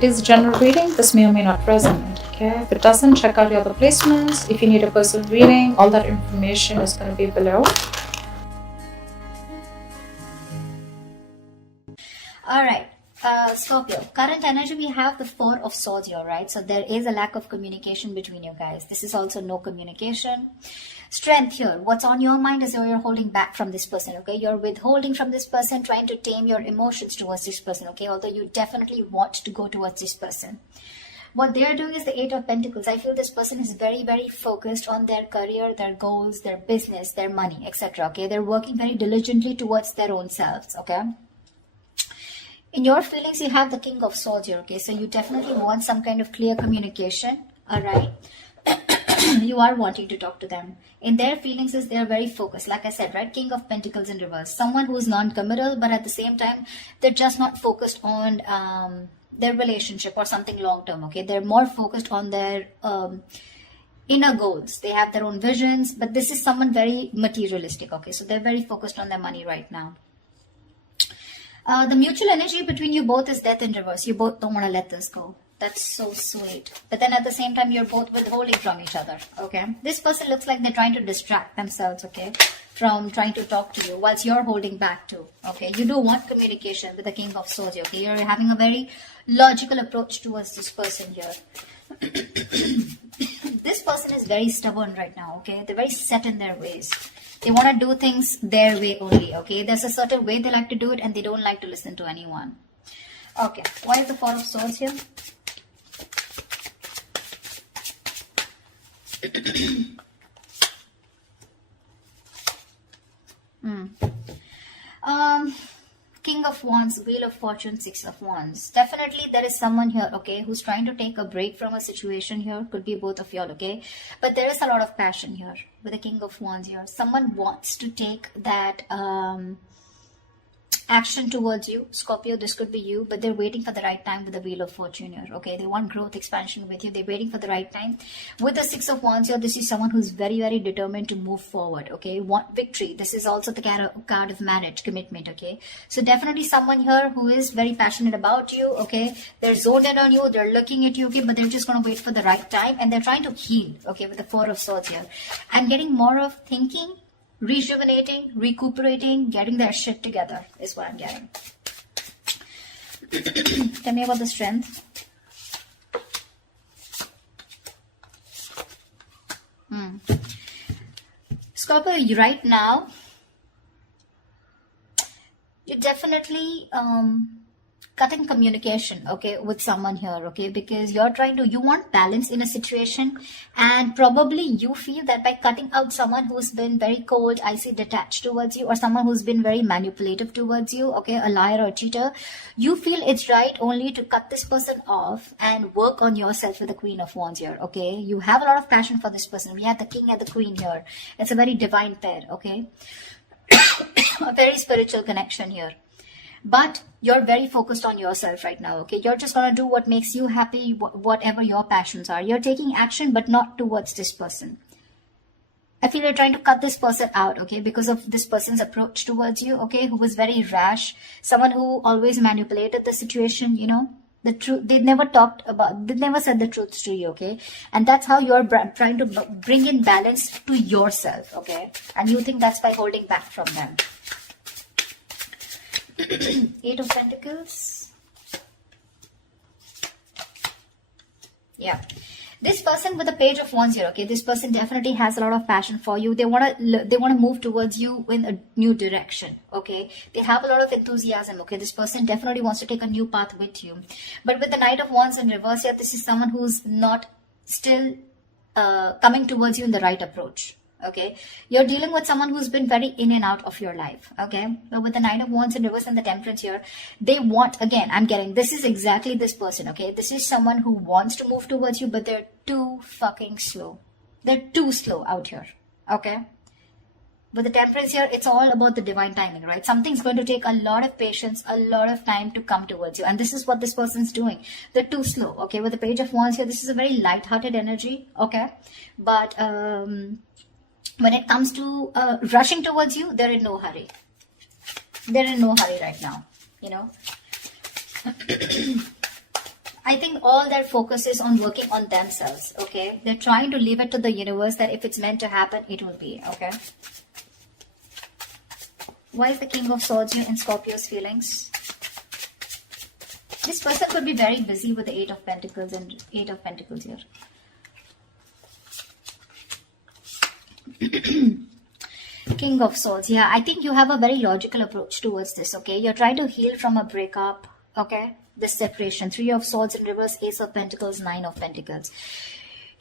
It is a general reading. This may or may not resonate. Okay, if it doesn't, check out your other placements. If you need a personal reading, all that information is going to be below. All right. Scorpio, current energy, we have the Four of Swords here, right? So there is a lack of communication between you guys. This is also no communication. Strength here. What's on your mind is you're holding back from this person, okay? You're withholding from this person, trying to tame your emotions towards this person, okay? Although you definitely want to go towards this person. What they're doing is the Eight of Pentacles. I feel this person is very, very focused on their career, their goals, their business, their money, etc. Okay, they're working very diligently towards their own selves, okay? In your feelings, you have the King of Swords here, okay? So you definitely want some kind of clear communication, all right? You are wanting to talk to them. In their feelings, is they're very focused. Like I said, right? King of Pentacles in reverse. Someone who's non-committal, but at the same time, they're just not focused on their relationship or something long-term, okay? They're more focused on their inner goals. They have their own visions, but this is someone very materialistic, okay? So they're very focused on their money right now. The mutual energy between you both is death in reverse. You both don't want to let this go. That's so sweet. But then at the same time, you're both withholding from each other, okay? This person looks like they're trying to distract themselves, okay, from trying to talk to you, whilst you're holding back too, okay? You do want communication with the King of Swords, okay? You're having a very logical approach towards this person here. This person is very stubborn right now, okay? They're very set in their ways. They want to do things their way only, okay? There's a certain way they like to do it and they don't like to listen to anyone. Okay, why is the Four of Swords here? King of Wands, Wheel of Fortune, Six of Wands. Definitely there is someone here, okay, who's trying to take a break from a situation here. Could be both of y'all, okay? But there is a lot of passion here with the King of Wands here. Someone wants to take that action towards you, Scorpio. This could be you, but they're waiting for the right time with the Wheel of Fortune here, okay? They want growth, expansion with you. They're waiting for the right time. With the Six of Wands here, this is someone who's very, very determined to move forward, okay? Want victory. This is also the card of marriage, commitment, okay? So definitely someone here who is very passionate about you, okay? They're zoned in on you, they're looking at you, okay? But they're just going to wait for the right time and they're trying to heal, okay? With the Four of Swords here. I'm getting more of thinking, rejuvenating, recuperating, getting their shit together is what I'm getting. Tell me about the strength. Scorpio, right now, you're definitely cutting communication, okay, with someone here, okay, because you want balance in a situation, and probably you feel that by cutting out someone who's been very cold, icy, detached towards you, or someone who's been very manipulative towards you, okay, a liar or a cheater, you feel it's right only to cut this person off and work on yourself with the Queen of Wands here, okay? You have a lot of passion for this person. We have the King and the Queen here. It's a very divine pair, okay? A very spiritual connection here. But you're very focused on yourself right now, okay? You're just going to do what makes you happy, whatever your passions are. You're taking action, but not towards this person. I feel you're trying to cut this person out, okay? Because of this person's approach towards you, okay? Who was very rash. Someone who always manipulated the situation, you know? The truth, they never said the truth to you, okay? And that's how you're trying to bring in balance to yourself, okay? And you think that's by holding back from them. Eight of Pentacles. Yeah. This person with the Page of Wands here, okay? This person definitely has a lot of passion for you. They want to move towards you in a new direction, okay? They have a lot of enthusiasm, okay? This person definitely wants to take a new path with you. But with the Knight of Wands in reverse here, this is someone who's not still coming towards you in the right approach. Okay, you're dealing with someone who's been very in and out of your life, okay? But with the Nine of Wands in reverse and the Temperance here, they want, again, I'm getting, this is exactly this person, okay? This is someone who wants to move towards you, but they're too fucking slow. They're too slow out here, okay? With the Temperance here, it's all about the divine timing, right? Something's going to take a lot of patience, a lot of time to come towards you. And this is what this person's doing. They're too slow, okay? With the Page of Wands here, this is a very light-hearted energy, okay? But, when it comes to rushing towards you, they're in no hurry. They're in no hurry right now, you know. I all their focus is on working on themselves, okay? They're trying to leave it to the universe that if it's meant to happen, it will be, okay? Why is the King of Swords here in Scorpio's feelings? This person could be very busy with the Eight of Pentacles and Eight of Pentacles here. King of Swords. Yeah, I think you have a very logical approach towards this, okay? You're trying to heal from a breakup, okay? This separation. Three of Swords in reverse, Ace of Pentacles, Nine of Pentacles.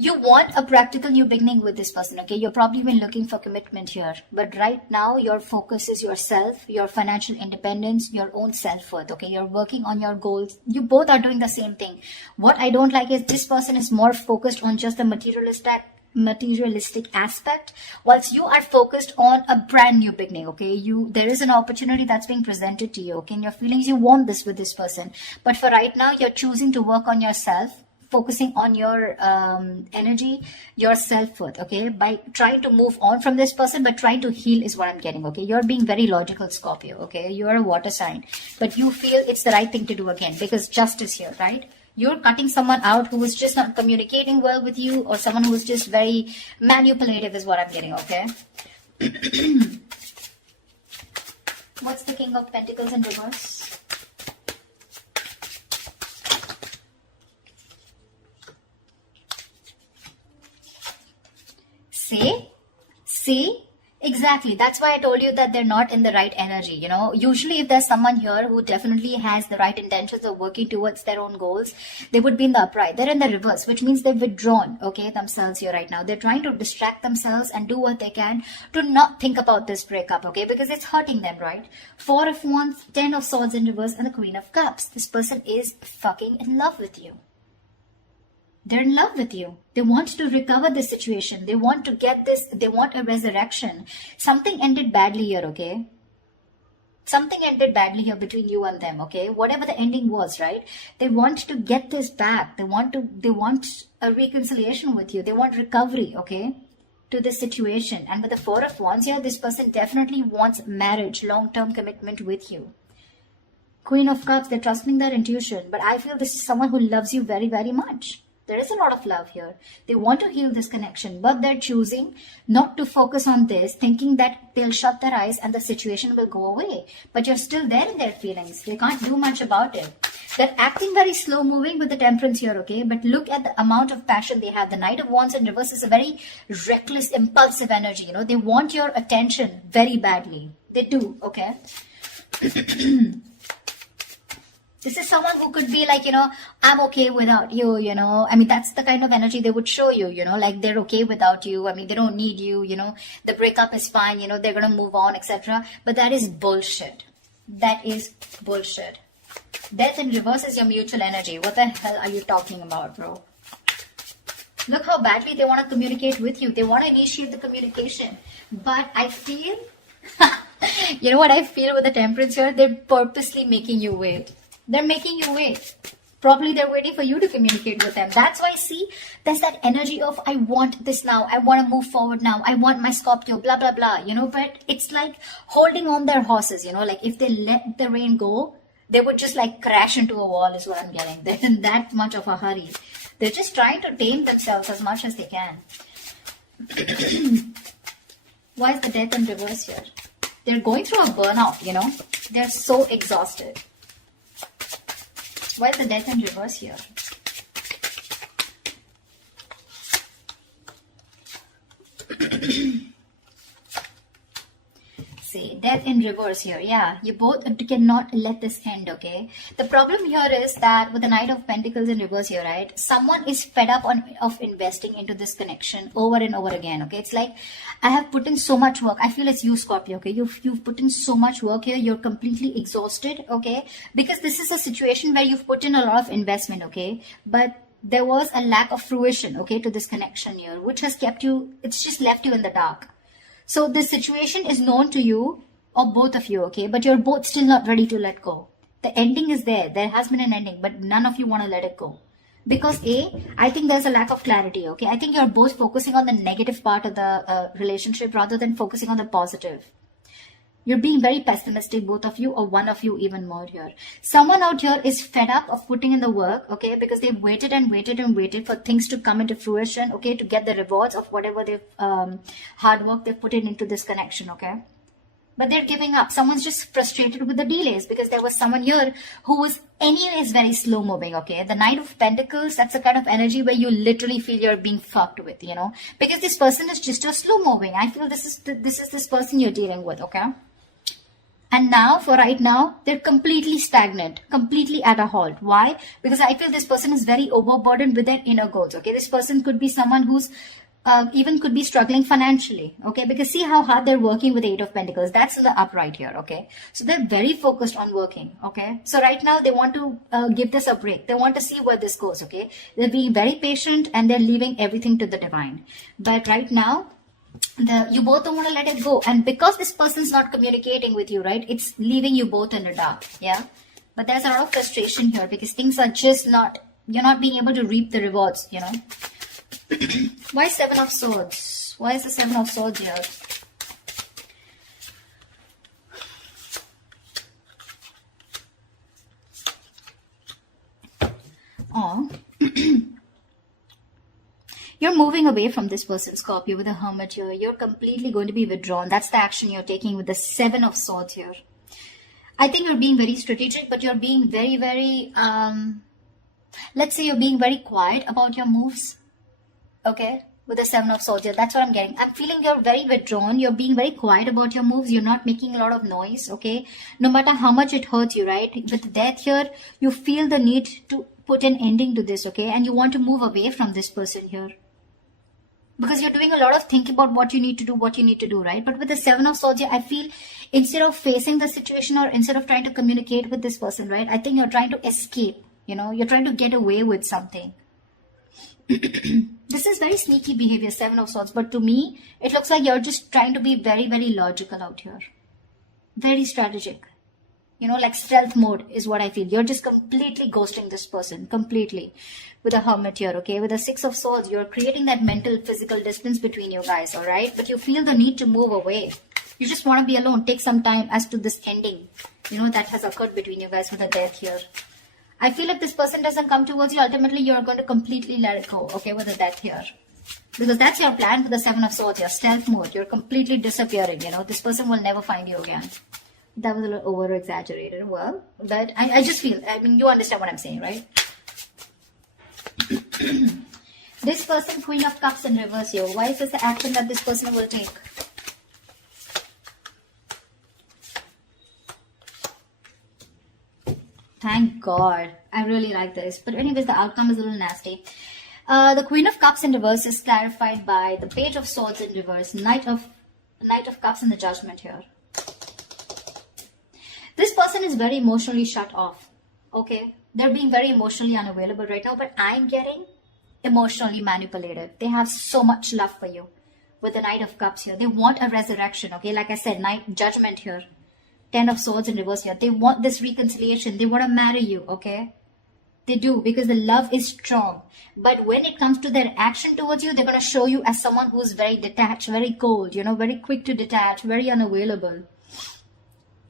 You want a practical new beginning with this person, okay? You're probably been looking for commitment here. But right now, your focus is yourself, your financial independence, your own self-worth, okay? You're working on your goals. You both are doing the same thing. What I don't like is this person is more focused on just the materialistic aspect, whilst you are focused on a brand new beginning, okay? There is an opportunity that's being presented to you, okay? In your feelings, you want this with this person. But for right now, you're choosing to work on yourself, focusing on your energy, your self-worth, okay? By trying to move on from this person, but trying to heal is what I'm getting, okay? You're being very logical, Scorpio, okay? You are a water sign, but you feel it's the right thing to do again because justice here, right? You're cutting someone out who is just not communicating well with you, or someone who is just very manipulative is what I'm getting, okay? What's the King of Pentacles in reverse? See? Exactly. That's why I told you that they're not in the right energy, you know. Usually if there's someone here who definitely has the right intentions of working towards their own goals, they would be in the upright. They're in the reverse, which means they've withdrawn, okay, themselves here right now. They're trying to distract themselves and do what they can to not think about this breakup, okay, because it's hurting them, right? Four of Wands, Ten of Swords in reverse, and the Queen of Cups. This person is fucking in love with you. They're in love with you. They want to recover this situation. They want to get this. They want a resurrection. Something ended badly here, okay? Something ended badly here between you and them, okay? Whatever the ending was, right? They want to get this back. They want a reconciliation with you. They want recovery, okay? To this situation. And with the Four of Wands here, this person definitely wants marriage, long-term commitment with you. Queen of Cups, they're trusting their intuition. But I feel this is someone who loves you very, very much. There is a lot of love here. They want to heal this connection, but they're choosing not to focus on this, thinking that they'll shut their eyes and the situation will go away. But you're still there in their feelings. They can't do much about it. They're acting very slow moving with the Temperance here, okay? But look at the amount of passion they have. The Knight of Wands in reverse is a very reckless, impulsive energy, you know? They want your attention very badly. They do, okay? This is someone who could be like, you know, I'm okay without you, you know. I mean, that's the kind of energy they would show you, you know, like they're okay without you. I mean, they don't need you, you know, the breakup is fine, you know, they're going to move on, etc. But that is bullshit. That is bullshit. Death in reverse is your mutual energy. What the hell are you talking about, bro? Look how badly they want to communicate with you. They want to initiate the communication. But I feel, you know what I feel with the Temperance here? They're purposely making you wait. They're making you wait. Probably they're waiting for you to communicate with them. That's why, see, there's that energy of, I want this now. I want to move forward now. I want my Scorpio, blah, blah, blah. You know, but it's like holding on their horses, you know, like if they let the rain go, they would just like crash into a wall is what I'm getting. They're in that much of a hurry. They're just trying to tame themselves as much as they can. Why is the Death in reverse here? They're going through a burnout, you know. They're so exhausted. Why is the Death in reverse here? See, Death in reverse here. Yeah, you both cannot let this end, okay? The problem here is that with the Knight of Pentacles in reverse here, right? Someone is fed up of investing into this connection over and over again, okay? It's like, I have put in so much work. I feel it's you, Scorpio, okay? You've put in so much work here. You're completely exhausted, okay? Because this is a situation where you've put in a lot of investment, okay? But there was a lack of fruition, okay, to this connection here, which has kept you, it's just left you in the dark. So this situation is known to you, or both of you, okay? But you're both still not ready to let go. The ending is there. There has been an ending, but none of you want to let it go. Because I think there's a lack of clarity, okay? I think you're both focusing on the negative part of the relationship rather than focusing on the positive. You're being very pessimistic, both of you, or one of you even more here. Someone out here is fed up of putting in the work, okay, because they've waited and waited and waited for things to come into fruition, okay, to get the rewards of whatever they've hard work they've put in into this connection, okay. But they're giving up. Someone's just frustrated with the delays because there was someone here who was anyways very slow moving, okay. The Knight of Pentacles, that's the kind of energy where you literally feel you're being fucked with, you know, because this person is just a slow moving. I feel this is this person you're dealing with, okay. And now, for right now, they're completely stagnant, completely at a halt. Why? Because I feel this person is very overburdened with their inner goals, okay. This person could be someone who's even could be struggling financially, okay, because see how hard they're working with the Eight of Pentacles. That's in the upright here, okay. So they're very focused on working, okay. So right now they want to give this a break. They want to see where this goes, okay. They're being very patient and they're leaving everything to the divine. But right now, you both don't want to let it go. And because this person's not communicating with you, right, it's leaving you both in the dark, yeah. But there's a lot of frustration here because things are just not, you're not being able to reap the rewards, you know. Why Seven of Swords? Why is the Seven of Swords here? Oh. You're moving away from this person, Scorpio, with the Hermit here. You're completely going to be withdrawn. That's the action you're taking with the Seven of Swords here. I think you're being very strategic, but you're being very, very, let's say you're being very quiet about your moves. Okay, with the Seven of Swords here, that's what I'm getting. I'm feeling you're very withdrawn. You're being very quiet about your moves. You're not making a lot of noise, okay? No matter how much it hurts you, right? With Death here, you feel the need to put an ending to this, okay? And you want to move away from this person here. Because you're doing a lot of thinking about what you need to do, right? But with the Seven of Swords here, I feel instead of facing the situation or instead of trying to communicate with this person, right? I think you're trying to escape, you know? You're trying to get away with something. This is very sneaky behavior, Seven of Swords, but to me, it looks like you're just trying to be very, very logical out here. Very strategic. You know, like stealth mode is what I feel. You're just completely ghosting this person, completely. With a Hermit here, okay? With the Six of Swords, you're creating that mental, physical distance between you guys, alright? But you feel the need to move away. You just want to be alone. Take some time as to this ending, you know, that has occurred between you guys with the Death here. I feel if this person doesn't come towards you, ultimately you're going to completely let it go, okay, with the Death here. Because that's your plan for the Seven of Swords here, stealth mode. You're completely disappearing, you know. This person will never find you again. That was a little over-exaggerated, well, but I just feel, I mean, you understand what I'm saying, right? This person, Queen of Cups in reverse here. Why is this the action that this person will take? Thank God. I really like this. But anyways, the outcome is a little nasty. The Queen of Cups in reverse is clarified by the Page of Swords in reverse. Knight of Cups in the Judgment here. This person is very emotionally shut off. Okay? They're being very emotionally unavailable right now. But I'm getting emotionally manipulated. They have so much love for you. With the Knight of Cups here. They want a resurrection. Okay? Like I said, Judgment here. Ten of Swords in reverse here. They want this reconciliation. They want to marry you, okay? They do, because the love is strong. But when it comes to their action towards you, they're going to show you as someone who's very detached, very cold, you know, very quick to detach, very unavailable.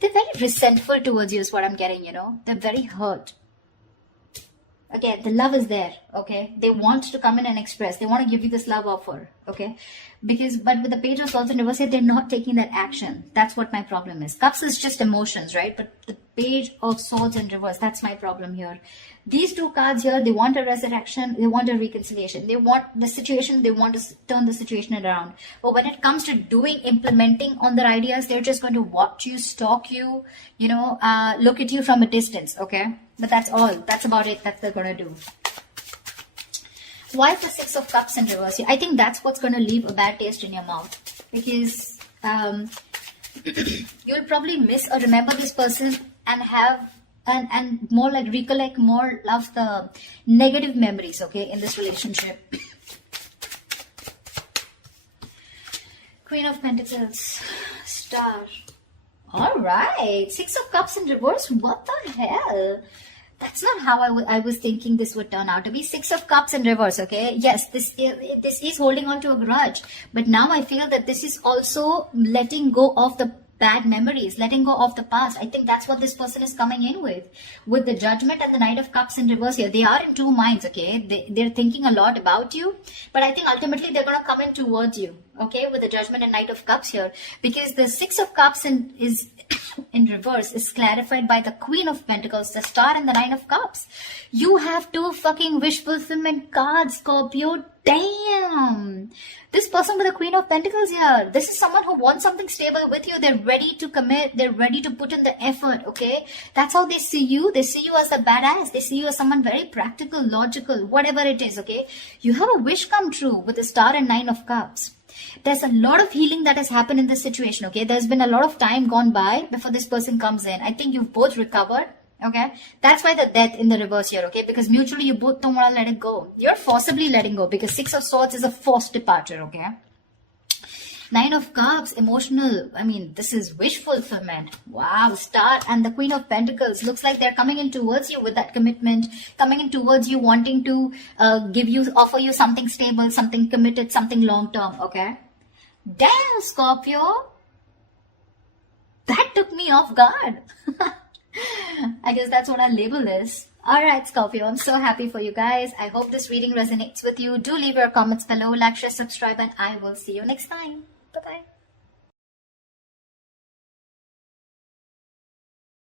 They're very resentful towards you is what I'm getting, you know. They're very hurt. Again, the love is there, okay? They want to come in and express. They want to give you this love offer, okay? But with the Page of Swords in reverse, they're not taking that action. That's what my problem is. Cups is just emotions, right? But the Page of Swords in reverse, that's my problem here. These two cards here, they want a resurrection, they want a reconciliation. They want the situation, they want to turn the situation around. But when it comes to implementing on their ideas, they're just going to watch you, stalk you, you know, look at you from a distance, okay? But that's all. That's about it that they're going to do. Why is the Six of Cups in reverse? I think that's what's going to leave a bad taste in your mouth. Because you'll probably miss or remember this person and have and more like recollect more of the negative memories, okay, in this relationship. Queen of Pentacles, Star. All right, Six of Cups in reverse. What the hell? That's not how I was thinking this would turn out to be. Six of Cups in reverse, okay? Yes, this is holding on to a grudge. But now I feel that this is also letting go of the bad memories, letting go of the past. I think that's what this person is coming in with the Judgment and the Knight of Cups in reverse here. They are in two minds, okay? They're thinking a lot about you, but I think ultimately they're going to come in towards you, okay, with the Judgment and Knight of Cups here, because the Six of Cups is in reverse is clarified by the Queen of Pentacles, the Star, and the Nine of Cups. You have two fucking wish fulfillment cards, Scorpio. Damn! This person with the Queen of Pentacles here, this is someone who wants something stable with you. They're ready to commit. They're ready to put in the effort, okay? That's how they see you. They see you as a badass. They see you as someone very practical, logical, whatever it is, okay? You have a wish come true with the Star and Nine of Cups. There's a lot of healing that has happened in this situation, okay? There's been a lot of time gone by before this person comes in. I think you've both recovered, okay? That's why the Death in the reverse here, okay? Because mutually you both don't want to let it go. You're forcibly letting go because Six of Swords is a forced departure, okay? Nine of Cups, emotional. I mean, this is wish fulfillment. Wow, Star and the Queen of Pentacles. Looks like they're coming in towards you with that commitment, coming in towards you, wanting to offer you something stable, something committed, something long-term, okay? Damn, Scorpio. That took me off guard. I guess that's what our label is. Alright, Scorpio, I'm so happy for you guys. I hope this reading resonates with you. Do leave your comments below, like, share, subscribe, and I will see you next time.